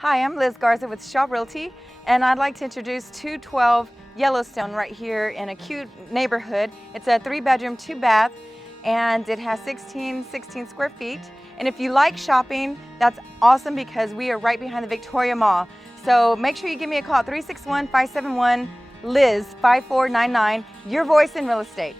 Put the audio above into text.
Hi, I'm Lizz Garza with Shaw Realty, and I'd like to introduce 212 Yellowstone right here in a cute neighborhood. It's a 3-bedroom, 2-bath, and it has 16 square feet. And if you like shopping, that's awesome because we are right behind the Victoria Mall. So make sure you give me a call at 361-571-LIZZ 5499, your voice in real estate.